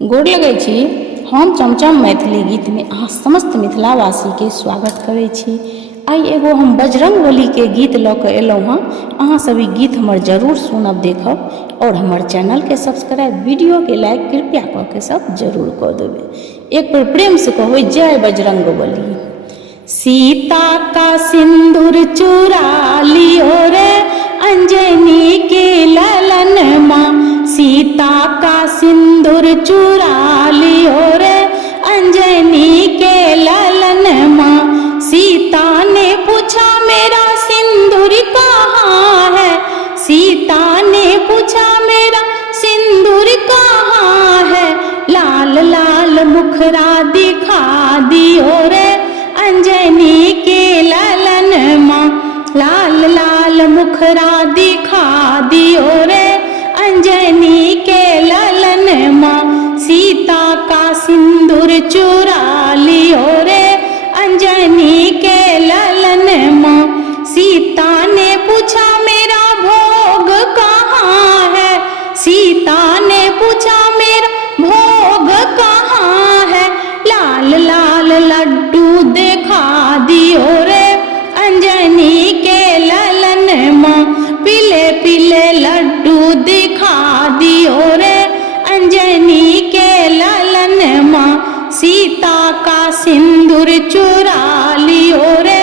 गोर लगै छी। हम चमचम मैथिली गीत में अहाँ समस्त मिथिलावासी के स्वागत करै छी। आई एगो हम बजरंगबली के गीत लऽ कऽ एलहुँ हँ। अहाँ सब ई गीत हमर जरूर सुनब, देखब और हमर चैनल के सब्सक्राइब, वीडियो के लाइक कृपया कऽ के सब जरूर कऽ देबै। एक बार प्रेम से कहबै जय बजरंगबली। सीता का सिंदूर चुरा लियो रे अंजनी के ललन माँ, सीता का सिंदूर चुरा लियो रे अंजनी के ललन माँ। सीता ने पूछा मेरा सिंदूर कहाँ है, सीता ने पूछा मेरा सिंदूर कहाँ है। लाल लाल मुखरा दिखा दियो रे अंजनी के ललन माँ, लाल लाल मुखरा दिखा दियो रे अंजनी के ललन माँ। सीता का सिंदूर चुरा लियो रे अंजनी के ललन माँ। सीता ने पूछा मेरा भोग कहाँ है, सीता ने पूछा मेरा भोग कहाँ है। लाल लाल लड्डू देखा दियो रे अंजनी के ललन माँ, पीले पीले लड्डू दिखा दियो रे अंजनी के ललन माँ। सीता का सिंदूर चुरा लियो रे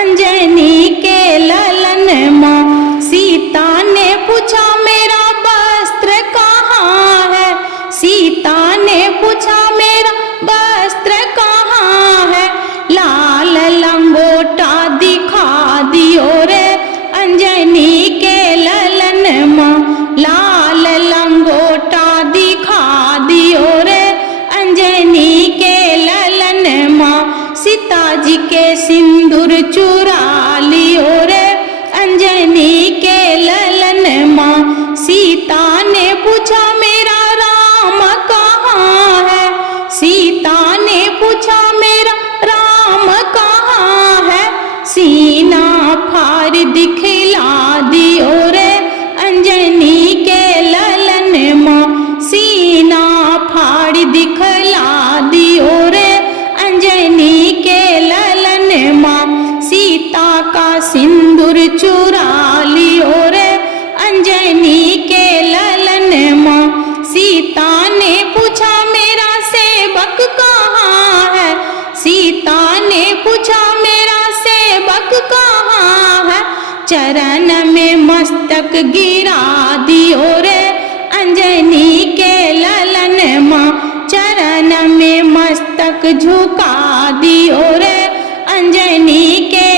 अंजनी के ललन माँ। सीता ने पूछा मेरा वस्त्र कहाँ है, सीता ने पूछा मेरा वस्त्र कहाँ है। लाल लंगोटा दिखा दियो रे अंजनी के ललन माँ, लाल लंगोटा दिखा दियो रे अंजनी के ललन माँ। सीता जी के सिंदूर चुरा लियो रे अंजनी के ललन माँ। सीता ने पूछा मेरा राम कहाँ है, सीता ने पूछा मेरा राम कहाँ है। सीना फाड़ दिखला दियो रे अंजनी के ललन माँ, सीना फाड़ दिखला दियो रे अंजनी के ललन माँ। सीता का सिंदूर चुरा लियो रे अंजनी के ललन माँ। सीता ने पूछा मेरा सेवक कहाँ है, सीता ने पूछा मेरा सेवक कहाँ है। चरण में मस्तक गिरा दियो रे अंजनी के ललन माँ, चरण में मस्तक झुका दियो रे अंजनी के